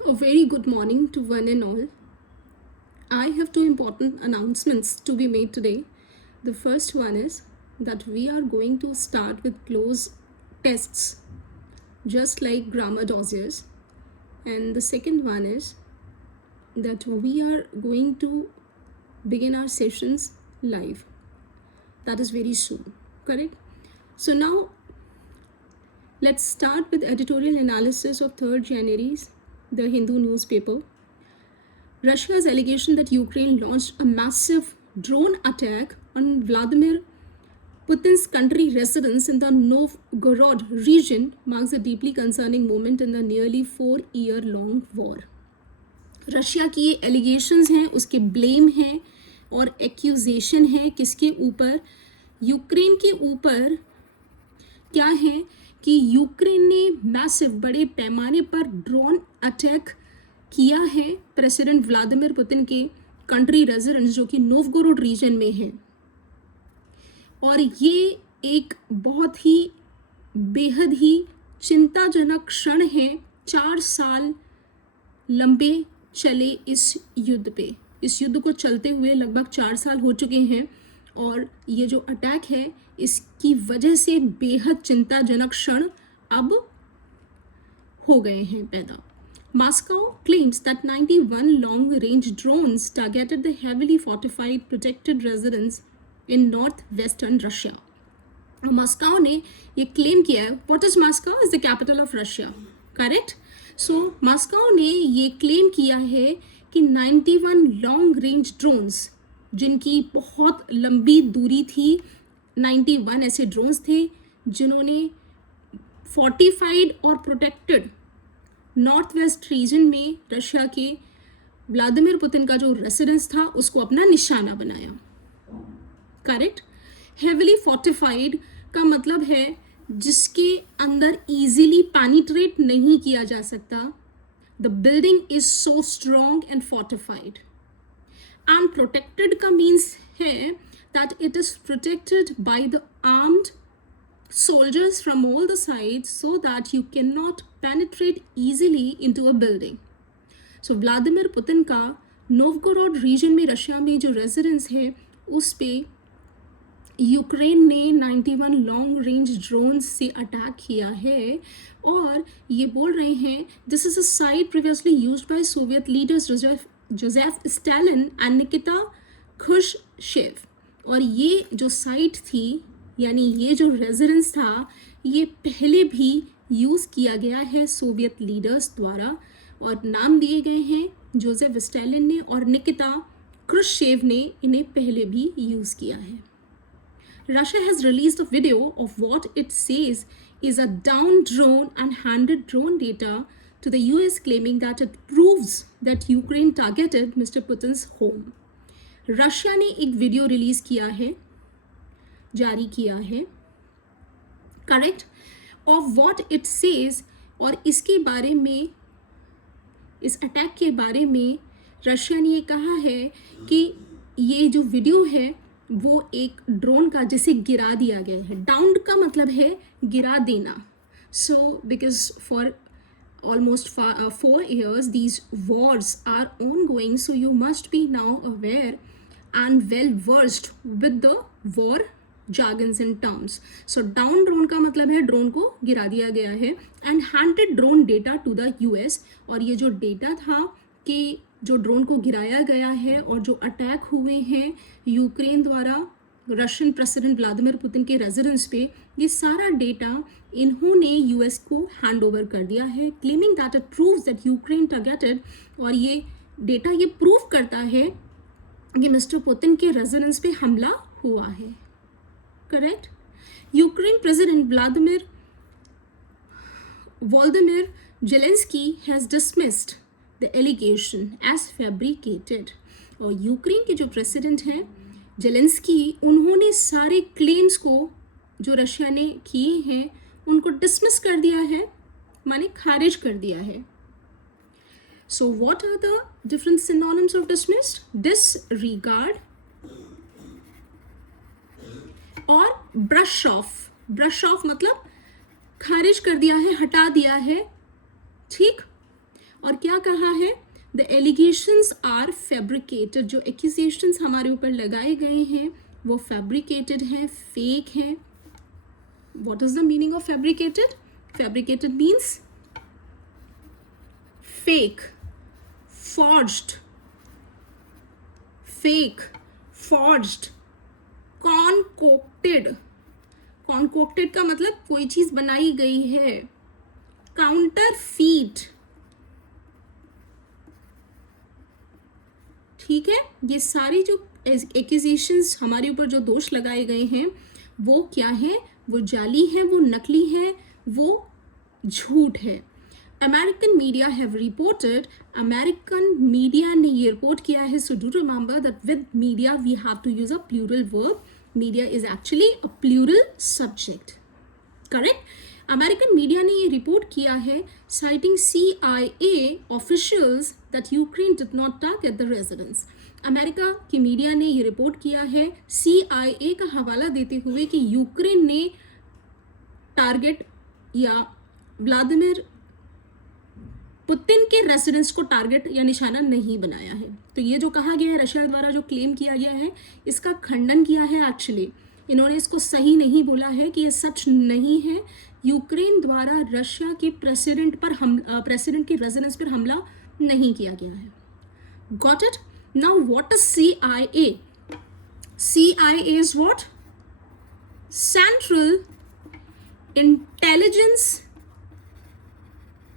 A very good morning to one and all. I have two important announcements to be made today. The first one is that we are going to start with close tests, just like grammar dossiers. And the second one is that we are going to begin our sessions live. That is very soon, correct? So now let's start with editorial analysis of 3rd January's The Hindu newspaper. Russia's allegation that Ukraine launched a massive drone attack on Vladimir Putin's country residence in the Novgorod region marks a deeply concerning moment in the nearly 4-year-long war. Russia की ये allegations हैं, उसके blame हैं और accusation है किसके ऊपर? Ukraine के ऊपर। क्या है कि यूक्रेन ने मैसिव बड़े पैमाने पर ड्रोन अटैक किया है प्रेसिडेंट व्लादिमीर पुतिन के कंट्री रेजिडेंस जो कि नोवगोरोड रीजन में है। और ये एक बहुत ही बेहद ही चिंताजनक क्षण है 4 साल लंबे चले इस युद्ध पे। इस युद्ध को चलते हुए लगभग 4 साल हो चुके हैं और ये जो अटैक है इसकी वजह से बेहद चिंताजनक क्षण अब हो गए हैं पैदा। Moscow claims that 91 long-range drones targeted the heavily fortified protected residence in northwestern Russia. Moscow ने ये क्लेम किया है। What is Moscow? Is the capital of Russia, correct? So Moscow ने ये क्लेम किया है कि 91 लॉन्ग रेंज ड्रोन्स जिनकी बहुत लंबी दूरी थी, 91 ऐसे ड्रोन्स थे जिन्होंने फोर्टिफाइड और प्रोटेक्टेड नॉर्थ वेस्ट रीजन में रशिया के व्लादिमीर पुतिन का जो रेसिडेंस था उसको अपना निशाना बनाया, करेक्ट? हेविली फोर्टिफाइड का मतलब है जिसके अंदर इजीली पेनिट्रेट नहीं किया जा सकता। The building is so strong and fortified. And protected का मीन्स है that it is protected by the armed soldiers from all the sides so that you cannot penetrate easily into a building. So Vladimir Putin का Novgorod reason में Russia में जो residence है उस पे Ukraine ने 91 लॉन्ग रेंज ड्रोन्स से attack किया है और ये बोल रहे हैं this is a site previously used by Soviet leaders Joseph Stalin and Nikita Khrushchev. और ये जो साइट थी यानी ये जो रेजिडेंस था ये पहले भी यूज़ किया गया है सोवियत लीडर्स द्वारा और नाम दिए गए हैं जोसेफ स्टालिन ने और निकिता क्रुश्चेव ने इन्हें पहले भी यूज़ किया है। Russia has released a video of what it says is a downed drone and handed drone data to the US claiming that it proves that Ukraine targeted Mr. Putin's home. Russia ने एक video release किया है, जारी किया है, correct, of what it says. और इसके बारे में, इस अटैक के बारे में रशिया ने ये कहा है कि ये जो वीडियो है वो एक ड्रोन का जिसे गिरा दिया गया है। डाउन का मतलब है गिरा देना। So because for almost 4 years these wars are ongoing, so you must be now aware and well versed with the war jargons and terms. So down drone का मतलब है ड्रोन को गिरा दिया गया है and handed drone data to the US। और ये जो डेटा था कि जो ड्रोन को गिराया गया है और जो अटैक हुए हैं यूक्रेन द्वारा रशियन प्रेसिडेंट व्लादिमीर पुतिन के रेजिडेंस पे, ये सारा डेटा इन्होंने यूएस को हैंड ओवर कर दिया है, claiming that it proves that Ukraine targeted. और ये डेटा ये प्रूव करता है कि मिस्टर पुतिन के रेजिडेंस पे हमला हुआ है, correct? Ukraine president Volodymyr Zelensky has dismissed the allegation as fabricated। और यूक्रेन के जो प्रेसिडेंट हैं जेलेंस्की, उन्होंने सारे क्लेम्स को जो रशिया ने किए हैं उनको डिसमिस कर दिया है, माने खारिज कर दिया है। So what are the different synonyms of dismissed? Disregard और ब्रश ऑफ। ब्रश ऑफ मतलब खारिज कर दिया है, हटा दिया है, ठीक? और क्या कहा है, द एलिगेशंस आर फैब्रिकेटेड, जो एक्यूजेशंस हमारे ऊपर लगाए गए हैं वो फैब्रिकेटेड हैं, फेक हैं. What is the meaning of fabricated? Fabricated means fake, forged, fake, forged, concocted. concocted का मतलब कोई चीज बनाई गई है. counterfeit, ठीक है. ये सारी जो एक्यूजेशंस हमारे ऊपर जो दोष लगाए गए हैं वो क्या है, वो जाली है, वो नकली है, वो झूठ है. American media have reported, American media ने ये रिपोर्ट किया है. So do remember that with media we have to use a plural verb. Media is actually a plural subject, correct. American media ने ये रिपोर्ट किया है citing CIA officials that Ukraine did not target the residents. America की media ने ये report किया है CIA का हवाला देते हुए कि यूक्रेन ने टारगेट या व्लादिमीर पुतिन के रेसिडेंट्स को टारगेट या निशाना नहीं बनाया है. तो ये जो कहा गया है, रशिया द्वारा जो क्लेम किया गया है, इसका खंडन किया है. एक्चुअली इन्होंने इसको सही नहीं बोला है कि ये सच नहीं है. यूक्रेन द्वारा रशिया के प्रेसिडेंट के रेजिडेंस पर हमला नहीं किया गया है. Got it? Now what is CIA? CIA is what? Central intelligence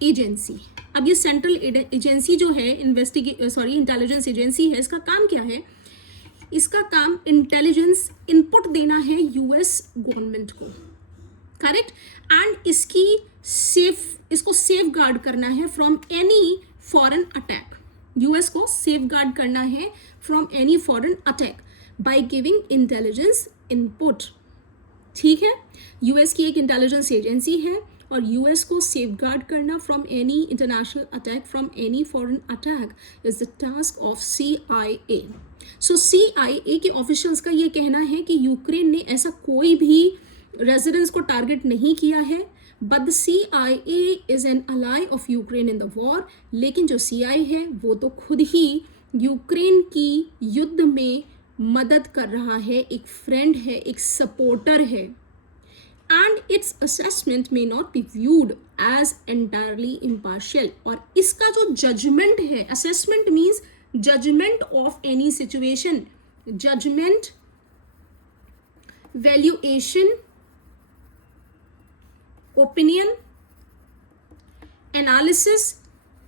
agency. अब ये सेंट्रल एजेंसी जो है इंटेलिजेंस एजेंसी है, इसका काम क्या है? इसका काम इंटेलिजेंस इनपुट देना है यूएस गवर्नमेंट को, करेक्ट. एंड इसको सेफ गार्ड करना है from any foreign attack. US को सेफ गार्ड करना है from any foreign attack by giving intelligence input. ठीक है, यूएस की एक इंटेलिजेंस एजेंसी है और यूएस को सेफ गार्ड करना from any international attack, from any foreign attack is the task of CIA. So CIA के ऑफिशियल्स का ये कहना है कि यूक्रेन ने ऐसा कोई भी रेजिडेंट्स को टारगेट नहीं किया है, but the CIA is an ally of Ukraine in the war. लेकिन जो CIA है वो तो खुद ही यूक्रेन की युद्ध में मदद कर रहा है, एक फ्रेंड है, एक सपोर्टर है. And its assessment may not be viewed as entirely impartial. और इसका जो judgment है, assessment means judgment of any situation, judgment, valuation, opinion, analysis,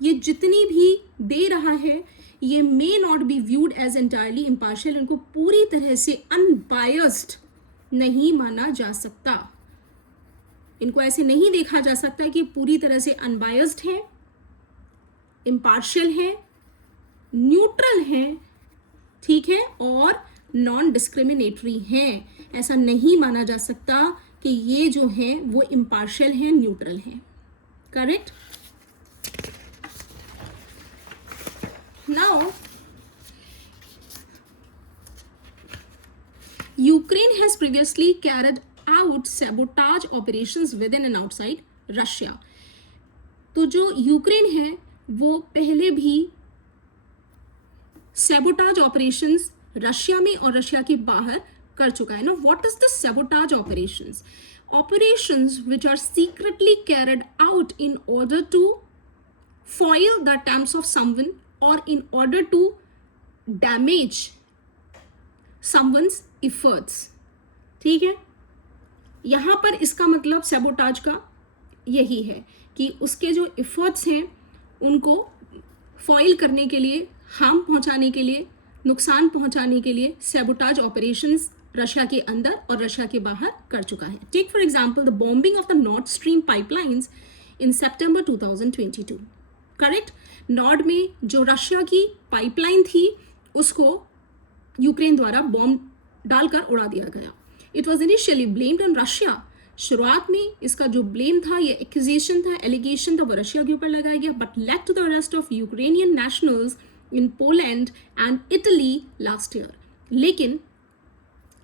ये जितनी भी दे रहा है ये may not be viewed as entirely impartial. इनको पूरी तरह से unbiased नहीं माना जा सकता. इनको ऐसे नहीं देखा जा सकता कि पूरी तरह से अनबायस्ड है, इम्पार्शियल है, न्यूट्रल है, ठीक है, और नॉन डिस्क्रिमिनेटरी है. ऐसा नहीं माना जा सकता कि ये जो है वो इम्पार्शियल है, न्यूट्रल है, correct. Now Ukraine has previously carried out sabotage operations within and outside Russia. तो जो यूक्रेन है वो पहले भी sabotage operations रशिया में और रशिया के बाहर कर चुका है. Now what is the sabotage operations? Operations which are secretly carried out in order to foil the attempts of someone or in order to damage someone's efforts. ठीक है, यहाँ पर इसका मतलब सैबोटाज का यही है कि उसके जो एफर्ट्स हैं उनको फॉइल करने के लिए, हार्म पहुँचाने के लिए, नुकसान पहुँचाने के लिए सैबोटाज ऑपरेशंस रशिया के अंदर और रशिया के बाहर कर चुका है. Take for example the bombing of the north stream pipelines in September 2022, correct. Nord में जो रशिया की पाइपलाइन थी उसको यूक्रेन द्वारा बॉम्ब डालकर उड़ा दिया गया. It was initially blamed on Russia. शुरुआत में इसका जो ब्लेम था, ये एक्यूजेशन था, एलिगेशन था, वो रशिया के ऊपर लगाया गया, but led to the arrest of Ukrainian nationals in Poland and Italy last year. लेकिन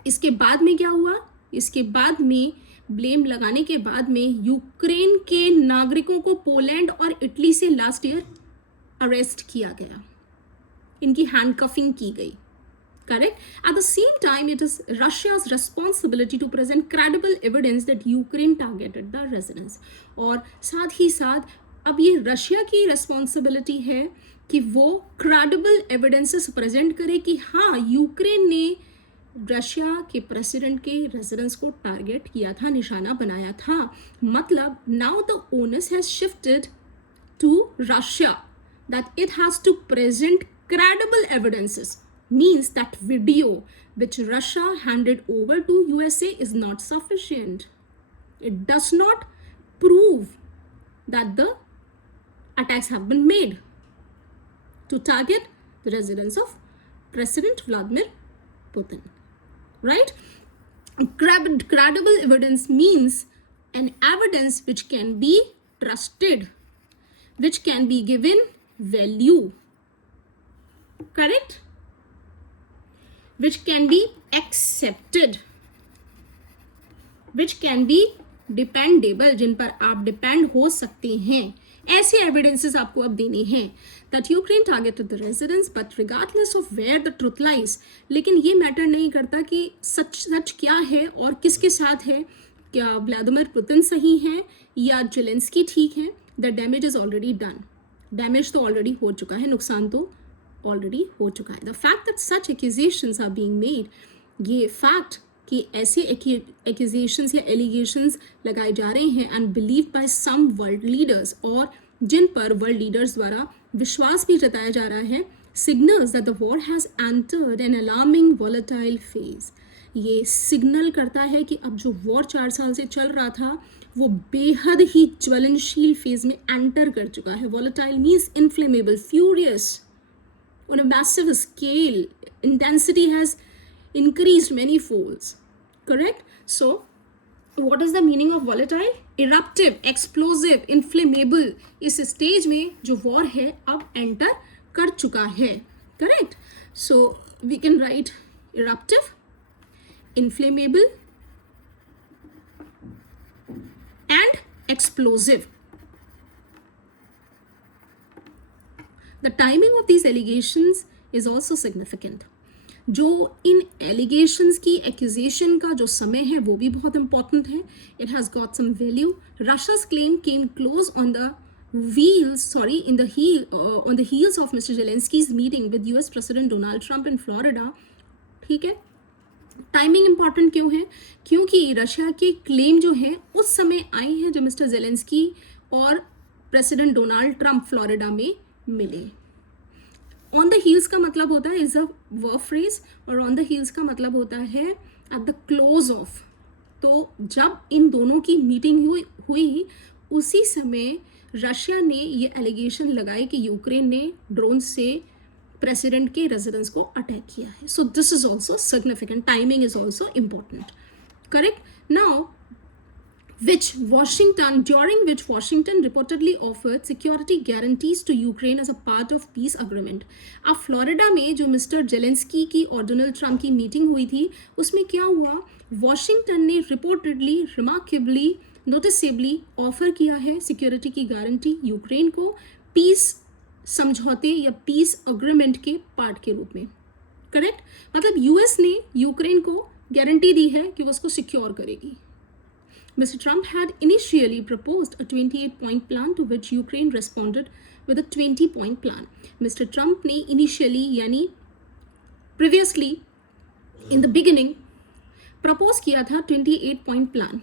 इसके बाद में क्या हुआ? इसके बाद में ब्लेम लगाने के बाद में यूक्रेन के नागरिकों को पोलैंड और इटली से लास्ट ईयर अरेस्ट किया गया, इनकी हैंडकफिंग की गई. Correct? At the same time, it is Russia's responsibility to present credible evidence that Ukraine targeted the residents. और साथ ही साथ अब ये रशिया की रिस्पॉन्सिबिलिटी है कि वो credible evidences प्रेजेंट करे कि हाँ, यूक्रेन ने रशिया के प्रेसिडेंट के रेजिडेंस को टारगेट किया था, निशाना बनाया था. मतलब now the onus has shifted to Russia, that it has to present credible evidences. Means that video which Russia handed over to USA is not sufficient. It does not prove that the attacks have been made to target the residence of President Vladimir Putin. Right? Credible evidence means an evidence which can be trusted, which can be given value. Correct? Which can be accepted, which can be dependable, जिन पर आप depend हो सकते हैं. ऐसे evidences आपको अब देने हैं that Ukraine targeted the residents, but regardless of where the truth lies. लेकिन ये मैटर नहीं करता कि सच क्या है और किसके साथ है. क्या व्लादिमीर पुतिन सही हैं या जेलेंस्की ठीक है. The damage is already done. Damage तो ऑलरेडी हो चुका है, नुकसान तो ऑलरेडी हो चुका है. The fact that such accusations are being made, ये फैक्ट कि ऐसे एक्यूजेशंस या एलिगेशंस लगाए जा रहे हैं and believe by some world leaders, और जिन पर वर्ल्ड लीडर्स द्वारा विश्वास भी जताया जा रहा है, signals that the war has entered an alarming volatile phase. ये सिग्नल करता है कि अब जो वॉर 4 साल से चल रहा था वो बेहद ही ज्वलनशील फेज में एंटर कर चुका है. Volatile means inflammable, furious on a massive scale. Intensity has increased many folds. Correct? So what is the meaning of volatile? Eruptive, explosive, inflammable. इस स्टेज में जो वॉर है अब एंटर कर चुका है. Correct? So we can write eruptive, inflammable and explosive. The timing of these allegations is also significant. जो इन allegations की accusation का जो समय है वो भी बहुत important है. It has got some value. Russia's claim came close on the heels of Mr. Zelensky's meeting with US President Donald Trump in Florida. ठीक है. टाइमिंग इंपॉर्टेंट क्यों है? क्योंकि रशिया के क्लेम जो हैं उस समय आए हैं जब मिस्टर जेलेंस्की और प्रेसिडेंट डोनाल्ड ट्रंप फ्लोरिडा में मिले. ऑन द हील्स का मतलब होता है इज अ वर्ब फ्रेज, और ऑन द हील्स का मतलब होता है एट द क्लोज ऑफ. तो जब इन दोनों की मीटिंग हुई उसी समय रशिया ने ये एलिगेशन लगाए कि यूक्रेन ने ड्रोन से प्रेसिडेंट के रेजिडेंस को अटैक किया है. So this is also significant. Timing is also important. Correct. Now during which Washington reportedly offered security guarantees to Ukraine as a part of peace agreement. अब Florida में जो mister Zelensky की और Donald Trump की meeting हुई थी उसमें क्या हुआ? वॉशिंगटन ने रिपोर्टेडली, रिमार्केबली, नोटिसेबली ऑफर किया है सिक्योरिटी की गारंटी यूक्रेन को पीस समझौते या पीस अग्रीमेंट के पार्ट के रूप में. करेक्ट. मतलब यूएस ने यूक्रेन को गारंटी दी है कि वो उसको सिक्योर करेगी. Mr. Trump had initially proposed a 28-point plan to which Ukraine responded with a 20-point plan. Mr. Trump ने initially यानी previously in the beginning propose किया था 28-point plan.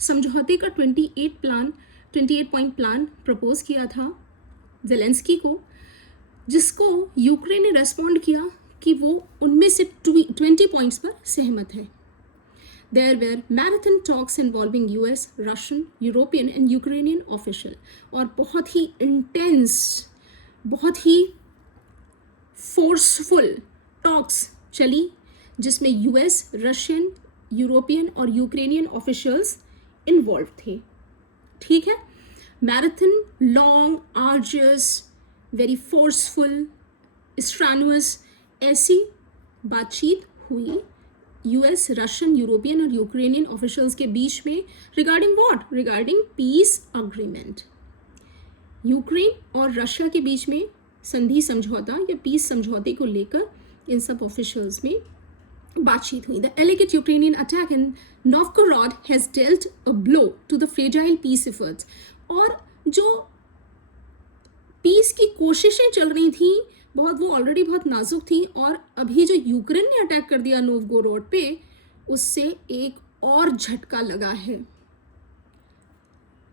समझौते का 28-point plan propose किया था जेलेंस्की को, जिसको यूक्रेन ने रेस्पॉन्ड किया कि वो उनमें से 20 पॉइंट्स पर सहमत है. There were marathon talks involving US, Russian, European and Ukrainian official. और बहुत ही intense, बहुत ही forceful talks चली जिसमें US, Russian, European और Ukrainian officials involved थे. ठीक है. Marathon, long, arduous, very forceful, strenuous, ऐसी बातचीत हुई यूएस, रशियन, यूरोपियन और यूक्रेनियन ऑफिशियल्स के बीच में regarding what? Regarding piece agreement. Ukraine और रशिया के बीच में संधि समझौता या पीस समझौते को लेकर इन सब ऑफिशियल्स में बातचीत हुई. The alleged Ukrainian attack in Novgorod has dealt a blow to the fragile peace efforts. और जो पीस की कोशिशें चल रही थी बहुत, वो ऑलरेडी बहुत नाजुक थी, और अभी जो यूक्रेन ने अटैक कर दिया नोवगोरोड पे, उससे एक और झटका लगा है.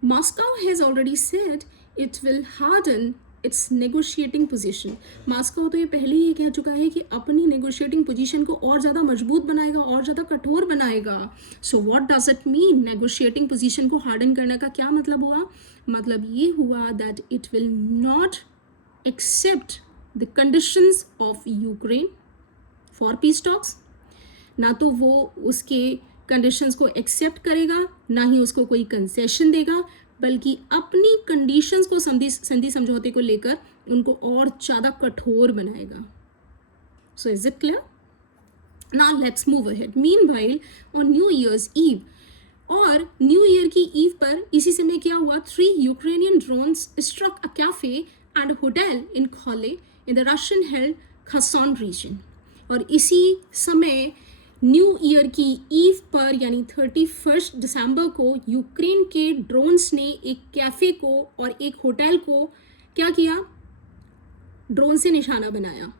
Moscow has already said it will harden it's negotiating position. Moscow तो ये पहले ही कह चुका है कि अपनी नेगोशिएटिंग पोजीशन को और ज़्यादा मजबूत बनाएगा, और ज़्यादा कठोर बनाएगा. So what does it mean? Negotiating position को हार्डन करने का क्या मतलब हुआ? मतलब ये हुआ that it will not accept the conditions of Ukraine for peace talks. ना तो वो उसके कंडीशंस को एक्सेप्ट करेगा, ना ही उसको कोई कंसेशन देगा, बल्कि अपनी कंडीशंस को संधि समझौते को लेकर उनको और ज़्यादा कठोर बनाएगा. So is it clear? Now let's move ahead. Meanwhile on new year's eve, और न्यू ईयर की ईव पर इसी समय क्या हुआ? 3 Ukrainian drones struck a cafe and hotel in Khorly in the Russian held Kherson region. और इसी समय न्यू ईयर की ईव पर यानी 31 दिसंबर को यूक्रेन के ड्रोन्स ने एक कैफ़े को और एक होटल को क्या किया? ड्रोन से निशाना बनाया.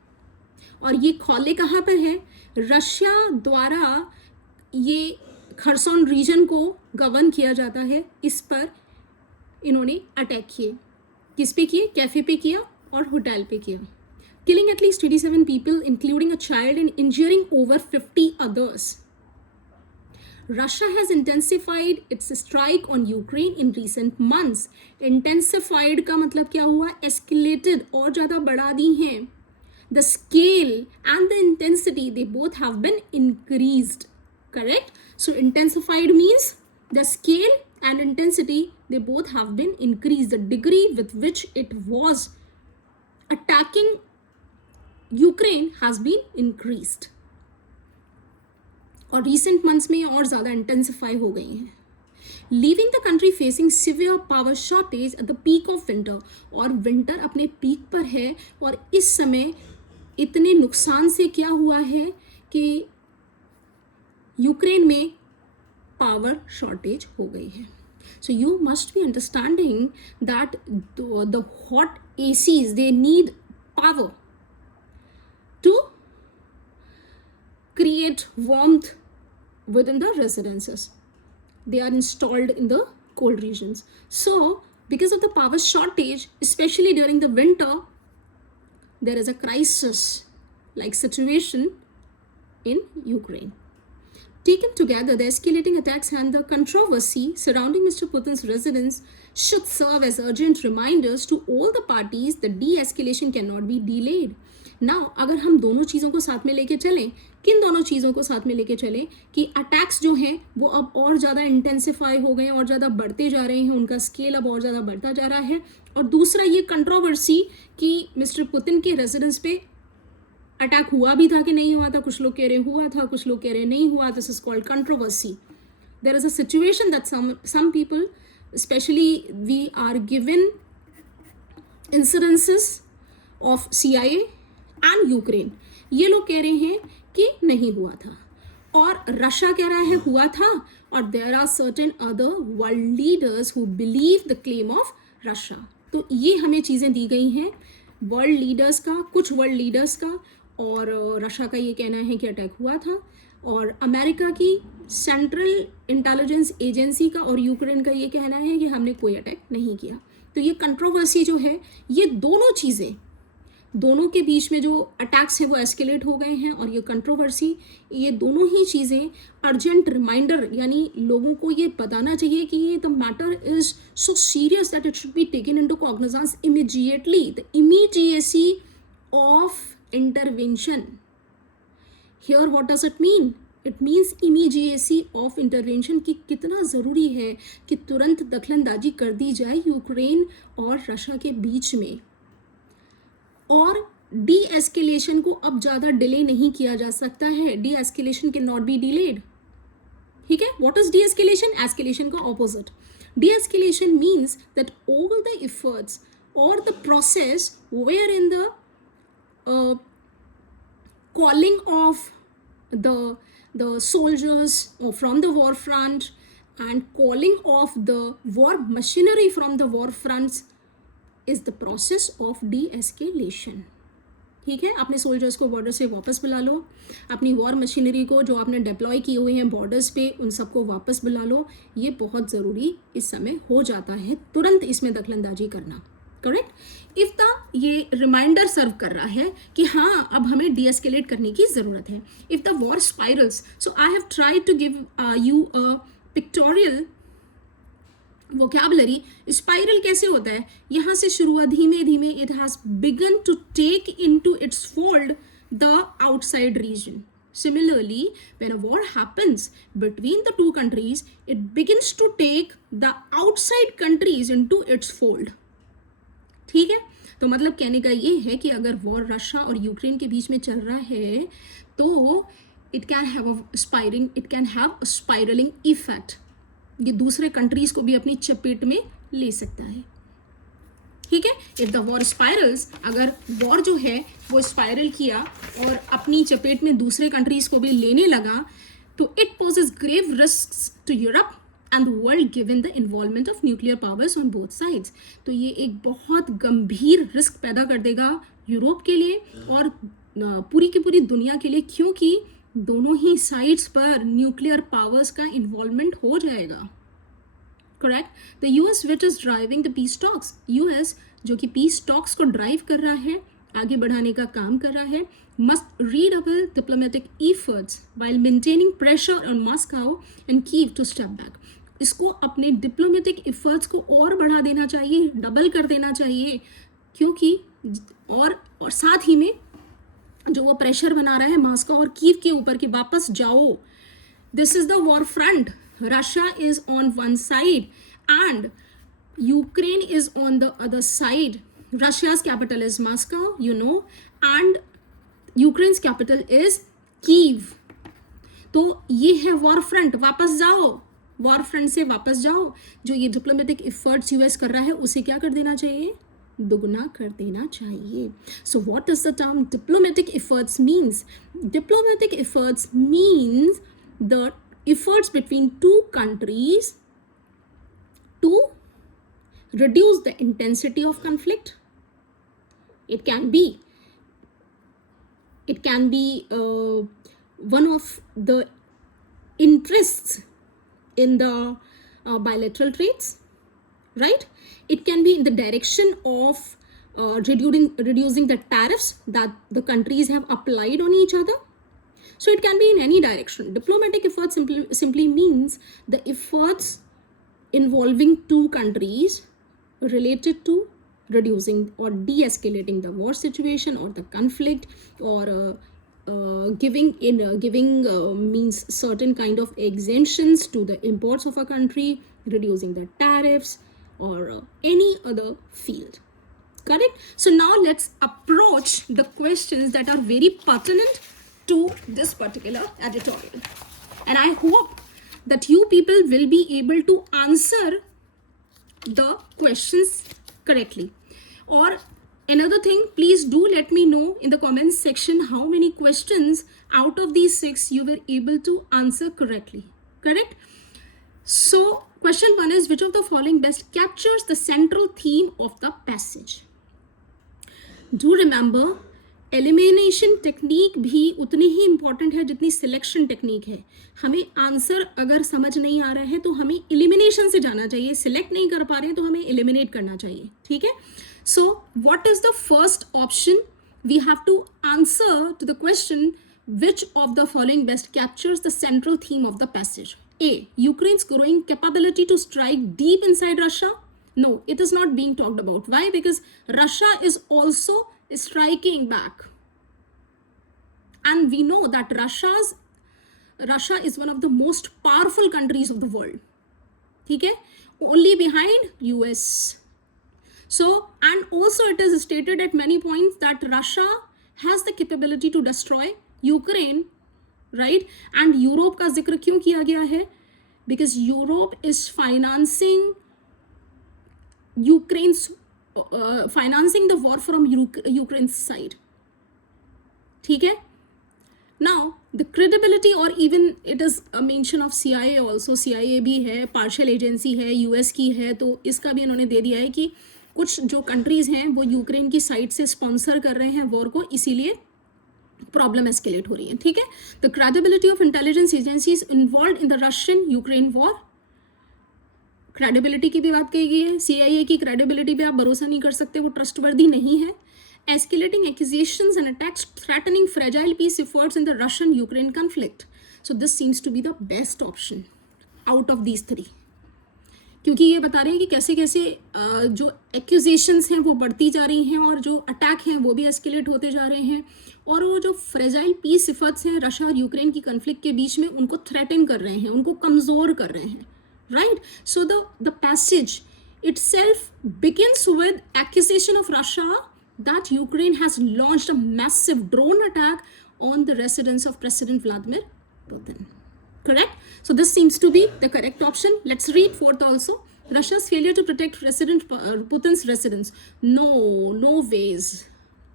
और ये खोले कहाँ पर है? रशिया द्वारा ये खरसन रीजन को गवर्न किया जाता है. इस पर इन्होंने अटैक किए. किस पे किए? कैफ़े पे किया और होटल पे किया. Killing at least 37 people, including a child, and injuring over 50 others. Russia has intensified its strike on Ukraine in recent months. Intensified का मतलब क्या हुआ? Escalated, और ज़्यादा बढ़ा दी हैं. The scale and the intensity, they both have been increased. Correct? So intensified means the scale and intensity, they both have been increased. The degree with which it was attacking Ukraine has been increased, और recent months में और ज़्यादा intensify हो गई हैं. Leaving the country facing severe power shortage at the peak of winter. और winter अपने peak पर है, और इस समय इतने नुकसान से क्या हुआ है कि यूक्रेन में पावर शॉर्टेज हो गई है. So you must be understanding that the hot ACs, they need power to create warmth within the residences. They are installed in the cold regions. So because of the power shortage, especially during the winter, there is a crisis like situation in Ukraine. Taken together, the escalating attacks and the controversy surrounding Mr. Putin's residence should serve as urgent reminders to all the parties that de-escalation cannot be delayed. Now, अगर हम दोनों चीज़ों को साथ में लेके चलें, किन दोनों चीज़ों को साथ में लेके चलें कि अटैक्स जो हैं वो अब और ज़्यादा इंटेंसिफाई हो गए हैं, और ज़्यादा बढ़ते जा रहे हैं, उनका स्केल अब और ज़्यादा बढ़ता जा रहा है. और दूसरा ये कंट्रोवर्सी कि मिस्टर पुतिन के रेजिडेंस पे अटैक हुआ भी था कि नहीं हुआ था. कुछ लोग कह रहे हुआ था, कुछ लोग कह रहे नहीं हुआ. This is called controversy. There is a situation that some people, specially we are given incidences of CIA and Ukraine. ये लोग कह रहे हैं कि नहीं हुआ था, और रशिया कह रहा है हुआ था, और there are certain other world leaders who believe the claim of Russia. तो ये हमें चीज़ें दी गई हैं वर्ल्ड लीडर्स का, कुछ वर्ल्ड लीडर्स का, और रशिया का ये कहना है कि अटैक हुआ था, और अमेरिका की सेंट्रल इंटेलिजेंस एजेंसी का और यूक्रेन का ये कहना है कि हमने कोई अटैक नहीं किया. तो ये कंट्रोवर्सी जो है, ये दोनों चीज़ें, दोनों के बीच में जो अटैक्स हैं वो एस्केलेट हो गए हैं, और ये कंट्रोवर्सी, ये दोनों ही चीज़ें अर्जेंट रिमाइंडर, यानी लोगों को ये बताना चाहिए कि ये the matter is so serious that it should be taken into cognizance immediately. The immediacy of intervention. Here what does it mean? It means immediacy of intervention कि कितना ज़रूरी है कि तुरंत दखलंदाजी कर दी जाए यूक्रेन और रशिया के बीच में, और डी एस्केलेशन को अब ज़्यादा डिले नहीं किया जा सकता है. De escalation can not be delayed. ठीक है? What is de-escalation? Escalation का opposite. De-escalation means that all the efforts or the process wherein the calling of the soldiers from the war front and calling of the war machinery from the war fronts is the process of de-escalation. ठीक है, अपने soldiers को border से वापस बुला लो, अपनी war machinery को जो आपने डिप्लॉय किए हुए हैं बॉर्डर्स पे उन सबको वापस बुला लो. ये बहुत ज़रूरी इस समय हो जाता है, तुरंत इसमें दखलंदाजी करना. करेक्ट. इफ द ये रिमाइंडर सर्व कर रहा है कि हाँ अब हमें डीएस्केलेट करने की ज़रूरत है. If the war spirals, so I have tried to give you a pictorial vocabulary. Spiral कैसे होता है, यहाँ से शुरू हुआ धीमे धीमे, it has begun to take into its fold the outside region. Similarly, when a war happens between the two countries, it begins to take the outside countries into its fold. ठीक है, तो मतलब कहने का ये है कि अगर वॉर रशिया और यूक्रेन के बीच में चल रहा है तो it can have a spiralling effect. ये दूसरे कंट्रीज को भी अपनी चपेट में ले सकता है. ठीक है, इफ द वॉर स्पाइरल्स, अगर वॉर जो है वो स्पाइरल किया और अपनी चपेट में दूसरे कंट्रीज को भी लेने लगा तो it poses grave risks to Europe and the world given the involvement of nuclear powers on both sides. तो ये एक बहुत गंभीर रिस्क पैदा कर देगा यूरोप के लिए और पूरी की पूरी दुनिया के लिए, क्योंकि दोनों ही साइड्स पर न्यूक्लियर पावर्स का इन्वॉल्वमेंट हो जाएगा. Correct. The US which is driving the peace talks, US जो कि पीस टॉक्स को ड्राइव कर रहा है, आगे बढ़ाने का काम कर रहा है, must redouble diplomatic efforts while maintaining pressure on Moscow and Kyiv to step back. इसको अपने डिप्लोमेटिक एफर्ट्स को और बढ़ा देना चाहिए, डबल कर देना चाहिए, क्योंकि और साथ ही में जो वो प्रेशर बना रहा है मॉस्को और कीव के ऊपर कि वापस जाओ. This is the war front. Russia is on one side and Ukraine is on the other side. Russia's capital is Moscow, you know, and Ukraine's capital is Kyiv. तो ये है वॉर फ्रंट. वापस जाओ, वॉर फ्रंट से वापस जाओ. जो ये डिप्लोमेटिक एफर्ट्स यूएस कर रहा है उसे क्या कर देना चाहिए, दुगना कर देना चाहिए. सो what does the term diplomatic efforts means? Diplomatic efforts means the efforts between two countries to reduce the intensity of conflict. It can be one of the interests in the bilateral trades, right? It can be in the direction of reducing the tariffs that the countries have applied on each other. So it can be in any direction. Diplomatic efforts simply means the efforts involving two countries related to reducing or de-escalating the war situation or the conflict, or giving means certain kind of exemptions to the imports of a country, reducing the tariffs, or any other field. Correct? So now let's approach the questions that are very pertinent to this particular editorial, and I hope that you people will be able to answer the questions correctly. Or another thing, please do let me know in the comments section how many questions out of these 6 you were able to answer correctly. Correct? So question 1 is, which of the following best captures the central theme of the passage? Do remember, elimination technique भी उतनी ही important है जितनी selection technique है. हमें answer अगर समझ नहीं आ रहा है तो हमें एलिमिनेशन से जाना चाहिए. सिलेक्ट नहीं कर पा रहे हैं तो हमें एलिमिनेट करना चाहिए. ठीक है. So what is the first option? We have to answer to the question, which of the following best captures the central theme of the passage? A. Ukraine's growing capability to strike deep inside Russia. No, it is not being talked about. Why? Because Russia is also striking back, and we know that Russia is one of the most powerful countries of the world. ठीक है, only behind US. So, and also it is stated at many points that Russia has the capability to destroy Ukraine, right? And Europe का जिक्र क्यों किया गया है? Because Europe is financing Ukraine's financing the war from Ukraine side. ठीक है. Now the credibility और even it is a mention of CIA also. CIA भी है, पार्शियल एजेंसी है, US की है, तो इसका भी इन्होंने दे दिया है कि कुछ जो कंट्रीज़ हैं वो यूक्रेन की साइड से स्पॉन्सर कर रहे हैं वॉर को, इसीलिए प्रॉब्लम एस्केलेट हो रही है. ठीक है. The credibility of intelligence agencies involve in the Russian Ukraine war. Credibility की भी बात कही गई है. CIA की क्रेडिबिलिटी पे आप भरोसा नहीं कर सकते, वो ट्रस्टवर्दी नहीं है. Escalating accusations and attacks threatening fragile peace efforts in the Russian-Ukraine conflict. So this seems to be the best option out of these three. क्योंकि ये बता रहे हैं कि कैसे कैसे जो एक्यूजेशंस हैं वो बढ़ती जा रही हैं और जो अटैक हैं वो भी एस्केलेट होते जा रहे हैं, और वो जो फ्रेजाइल पीस इफर्ट्स हैं रशिया और यूक्रेन की कन्फ्लिक्ट के बीच में उनको थ्रेटन कर रहे हैं, उनको कमज़ोर कर रहे हैं. Right. So the passage itself begins with accusation of Russia that Ukraine has launched a massive drone attack on the residence of President Vladimir Putin. Correct? So this seems to be the correct option. Let's read fourth also. Russia's failure to protect President Putin's residence. No ways.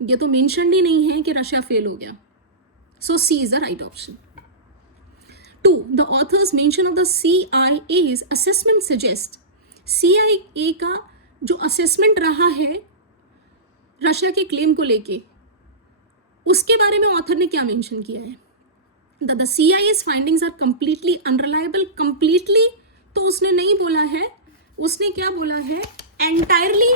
ये तो mentioned ही नहीं है कि Russia fail हो गया. So C is the right option. 2. The author's mention of the CIA's assessment suggests CIA का जो assessment रहा है रशिया के क्लेम को लेके, उसके बारे में ऑथर ने क्या मेंशन किया है. The CIA's findings are completely unreliable. Completely तो उसने नहीं बोला है, उसने क्या बोला है, एंटायरली.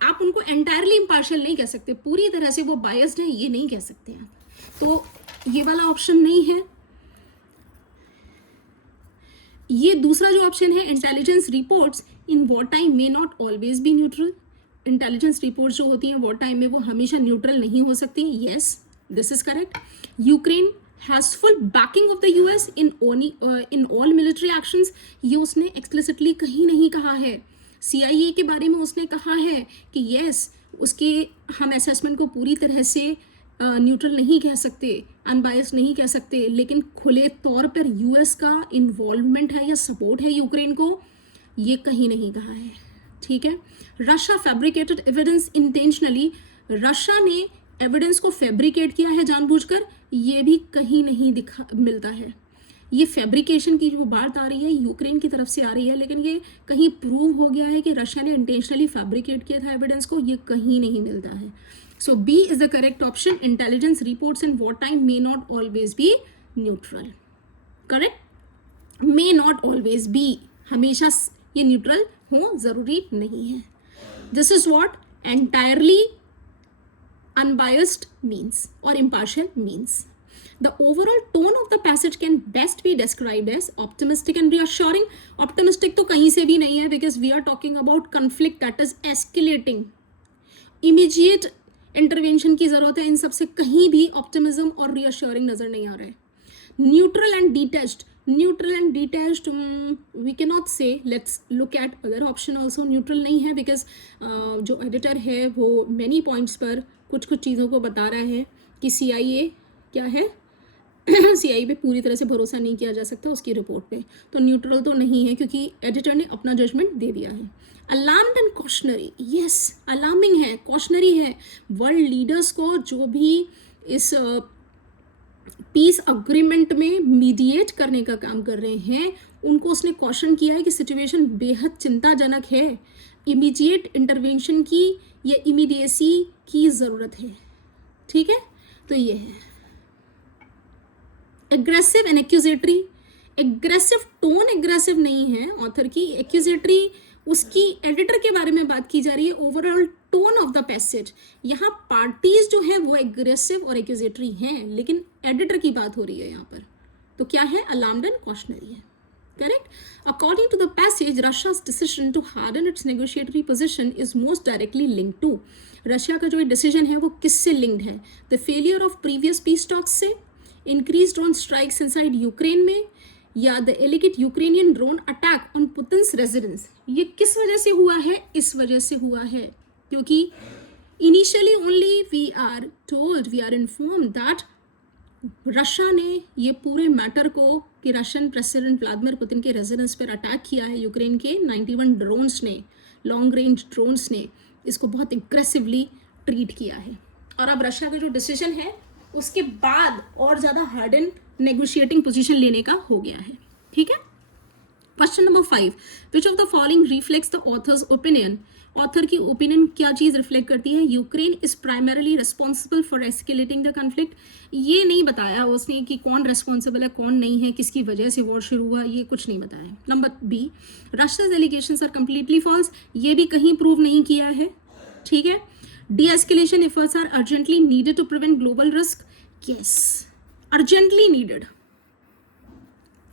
आप उनको एंटायरली इम्पार्शियल नहीं कह सकते, पूरी तरह से वो बायस्ड है ये नहीं कह सकते आप. तो ये वाला ऑप्शन नहीं है. ये दूसरा जो ऑप्शन है, intelligence reports in war time may not always be neutral. Intelligence reports जो होती हैं वॉर टाइम में वो हमेशा न्यूट्रल नहीं हो सकती. Yes, this is correct. Ukraine has full banking of the US in all military actions. ये उसने एक्सप्लिसिटली कहीं नहीं कहा है. CIA के बारे में उसने कहा है कि येस, उसके हम असेसमेंट को पूरी तरह से न्यूट्रल नहीं कह सकते, अनबायस्ड नहीं कह सकते, लेकिन खुले तौर पर US का इन्वॉल्वमेंट है या सपोर्ट है यूक्रेन को, ये कहीं नहीं कहा है. ठीक है. Russia fabricated evidence intentionally. Russia ने एविडेंस को फैब्रिकेट किया है जानबूझकर, ये भी कहीं नहीं मिलता है. ये फैब्रिकेशन की जो बात आ रही है यूक्रेन की तरफ से आ रही है, लेकिन ये कहीं प्रूव हो गया है कि रशिया ने इंटेंशनली फैब्रिकेट किया था एविडेंस को, ये कहीं नहीं मिलता है. सो B is the correct option. Intelligence reports in war time may not always be neutral. Correct. May not always be, हमेशा ये न्यूट्रल हो जरूरी नहीं है. This is what entirely unbiased means or impartial means. The overall tone of the passage can best be described as optimistic and reassuring. Optimistic तो कहीं से भी नहीं है, because we are talking about conflict that is escalating. Immediate intervention की ज़रूरत है. इन सब से कहीं भी optimism और reassuring नज़र नहीं आ रहा है. Neutral and detached. Neutral and detached we cannot say. Let's look at other option also. Neutral नहीं है because जो editor है वो many points पर कुछ चीज़ों को बता रहा है कि CIA क्या है. CIA पे पूरी तरह से भरोसा नहीं किया जा सकता उसकी रिपोर्ट पे, तो न्यूट्रल तो नहीं है क्योंकि एडिटर ने अपना जजमेंट दे दिया है. Alarmed and cautionary. Yes, alarming है, कॉशनरी है. वर्ल्ड लीडर्स को जो भी इस पीस अग्रीमेंट में मीडिएट करने का काम कर रहे हैं उनको उसने कॉशन किया है कि सिचुएशन बेहद चिंताजनक है, इमीडिएट इंटरवेंशन की या इमीडिएसी की ज़रूरत है. ठीक है. तो ये है aggressive and accusatory. Aggressive tone aggressive नहीं है ऑथर की, एक्यूजेटरी उसकी एडिटर के बारे में बात की जा रही है. Overall tone of the passage, यहाँ पार्टीज जो है वो एग्रेसिव और एक्यूजेटरी हैं, लेकिन एडिटर की बात हो रही है यहाँ पर. तो क्या है, अलार्म्ड एंड कॉशनरी है. Correct? According to the passage, Russia's decision to harden its negotiatory position is most directly linked to. Russia का जो डिसीजन है वो किससे लिंक्ड है? The failure of previous peace talks से, increase drone strikes inside Ukraine में, या the alleged Ukrainian drone attack on Putin's residence. ये किस वजह से हुआ है? इस वजह से हुआ है क्योंकि initially only we are told, we are informed that Russia ने ये पूरे मैटर को कि रशियन प्रेसिडेंट व्लादिमीर पुतिन के रेजिडेंस पर अटैक किया है यूक्रेन के 91 ड्रोन्स ने, लॉन्ग रेंज ड्रोन्स ने, इसको बहुत एग्रेसिवली ट्रीट किया है। और अब रशिया का जो डिसीजन है उसके बाद और ज़्यादा हार्ड एंड नेगोशिएटिंग पोजीशन लेने का हो गया है। ठीक है। Question number 5, which of the following reflects the author's opinion. Author की ओपिनियन क्या चीज़ रिफ्लेक्ट करती है? Ukraine is primarily responsible for escalating the conflict. ये नहीं बताया उसने कि कौन रेस्पॉन्सिबल है कौन नहीं है, किसकी वजह से वॉर शुरू हुआ, ये कुछ नहीं बताया। Number B, Russia's allegations are completely false. ये भी कहीं प्रूव नहीं किया है। ठीक है। De escalation efforts are urgently needed to prevent global risk. Yes, urgently needed.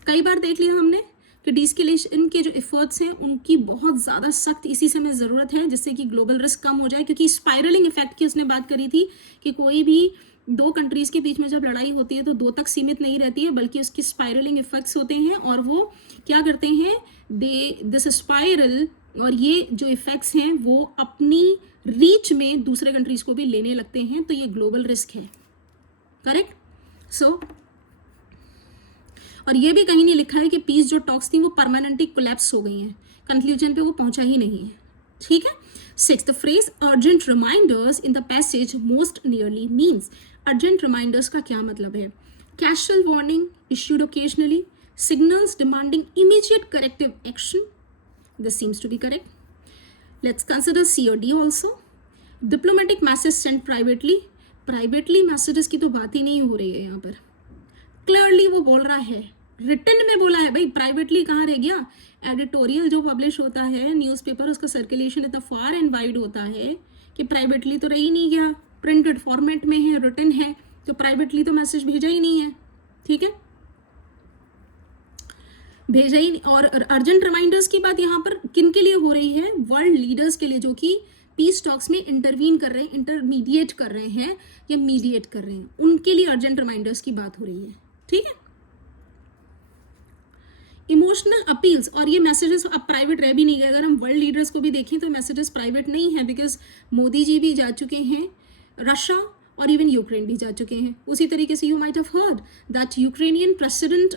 कई बार देख लिया हमने कि डीस्केलेशन के जो एफर्ट्स हैं उनकी बहुत ज़्यादा सख्त इसी समय ज़रूरत है जिससे कि ग्लोबल रिस्क कम हो जाए, क्योंकि स्पाइरलिंग इफेक्ट की उसने बात करी थी कि कोई भी दो कंट्रीज़ के बीच में जब लड़ाई होती है तो दो तक सीमित नहीं रहती है, बल्कि उसकी स्पाइरलिंग इफेक्ट्स होते हैं और वो क्या करते हैं, दिस स्पाइरल और ये जो इफेक्ट्स हैं वो अपनी रीच में दूसरे कंट्रीज़ को भी लेने लगते हैं, तो ये ग्लोबल रिस्क है। करेक्ट। सो और ये भी कहीं नहीं लिखा है कि पीस जो टॉक्स थी वो परमानेंटली कोलैप्स हो गई हैं, कंक्लूजन पे वो पहुंचा ही नहीं है। ठीक है। 6, the phrase urgent reminders in the passage most nearly means. Urgent reminders का क्या मतलब है? Casual warning issued occasionally, signals demanding immediate corrective action. This seems to be correct. Let's consider C और D also. Diplomatic message sent privately. Privately messages की तो बात ही नहीं हो रही है यहाँ पर। क्लियरली वो बोल रहा है, रिटन में बोला है भाई, प्राइवेटली कहाँ रह गया। एडिटोरियल जो पब्लिश होता है न्यूज़पेपर, उसका सर्कुलेशन इतना फार एंड वाइड होता है कि प्राइवेटली तो रह ही नहीं गया, प्रिंटेड फॉर्मेट में है, रिटन है, तो प्राइवेटली तो मैसेज भेजा ही नहीं है। ठीक है, भेजा ही नहीं। और अर्जेंट रिमाइंडर्स की बात यहाँ पर किन के लिए हो रही है? वर्ल्ड लीडर्स के लिए, जो कि पीस टॉक्स में इंटरवीन कर रहे हैं, इंटरमीडिएट कर रहे हैं या मीडिएट कर रहे हैं, उनके लिए अर्जेंट रिमाइंडर्स की बात हो रही है। ठीक है। इमोशनल अपील्स, और ये मैसेजेस अब प्राइवेट रह भी नहीं गए। अगर हम वर्ल्ड लीडर्स को भी देखें तो मैसेजेस प्राइवेट नहीं है, बिकॉज मोदी जी भी जा चुके हैं रशिया और इवन यूक्रेन भी जा चुके हैं। उसी तरीके से you might have heard that Ukrainian president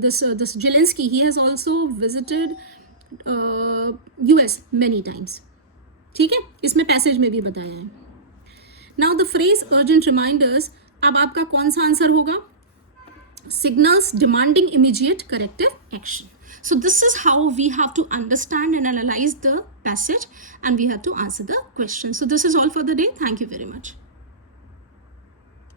this Zelensky, he has also visited US many times. ठीक है, इसमें पैसेज में भी बताया है। Now the phrase urgent reminders, अब आपका कौन सा आंसर होगा? Signals demanding immediate corrective action. So this is how we have to understand and analyze the passage, and we have to answer the question. So this is all for the day. Thank you very much.